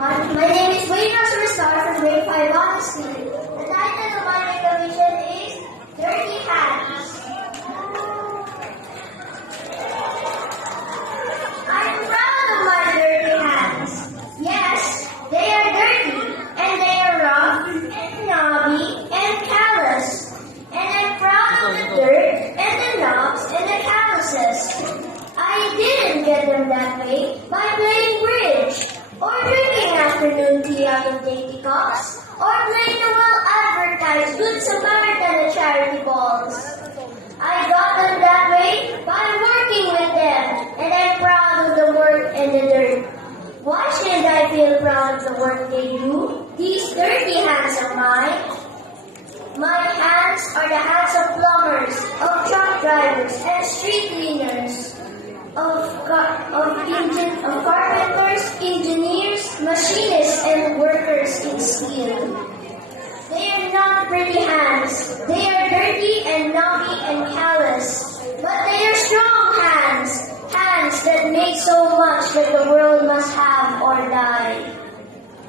My name is Wayne Superstar from grade 5 Honesty. The title of my recognition is Dirty Hands. I'm proud of my dirty hands. Yes, they are dirty, and they are rough, and knobby, and callous. And I'm proud of the dirt, and the knobs, and the calluses. I didn't get them that way by playing bridge, or drinking afternoon tea out of dainty cups, or playing the well-advertised Good Samaritan at charity balls. I got them that way by working with them, and I'm proud of the work and the dirt. Why shouldn't I feel proud of the work they do? These dirty hands of mine. My hands are the hands of plumbers, of truck drivers, and street cleaners, of carpenters, engineers, machinists, and workers in steel. They are not pretty hands. They are dirty and knobby and callous. But they are strong hands. Hands that make so much that the world must have or die.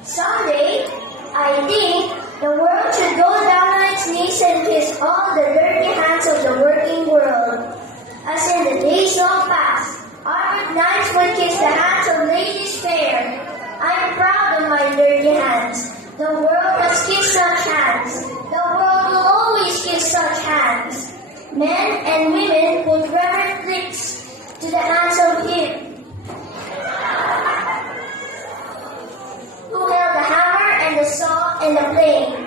Someday, I think, the world should go down on its knees and kiss all the dirty hands of the working world. As in the days long past, armored knights would kiss the hands of ladies fair. I'm proud of my dirty hands. The world must kiss such hands. The world will always kiss such hands. Men and women put reverent lips to the hands of him who held the hammer and the saw and the plane.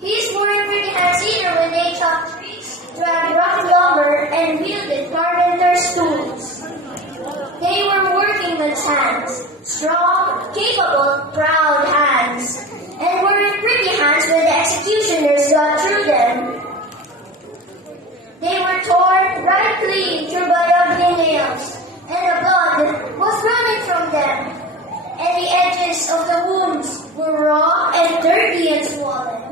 His weren't pretty hands either when they chopped trees, dragged rough lumber, and wielded carpenter's tools. They were workingmen's hands, strong, capable, proud hands, and weren't pretty hands when the executioners got through them. They were torn right clean through by ugly nails, and the blood was running from them, and the edges of the wounds were raw and dirty and swollen,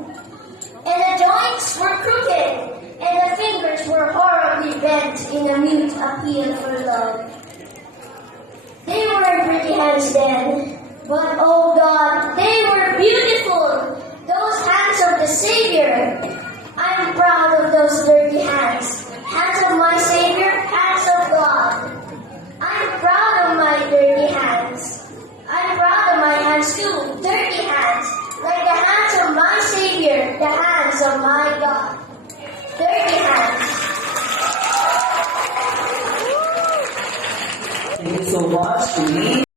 and the joints were crooked, and the fingers were horribly bent in a mute appeal for love. They weren't pretty hands then, but oh God, they were beautiful! Those hands of the Savior! I'm proud of those dirty hands. Hands of my Savior, hands of God. I'm proud of my dirty hands. I'm proud of my hands too, dirty hands, like the hands of my Savior, the hands of my God. Dirty hands. Thank you so much.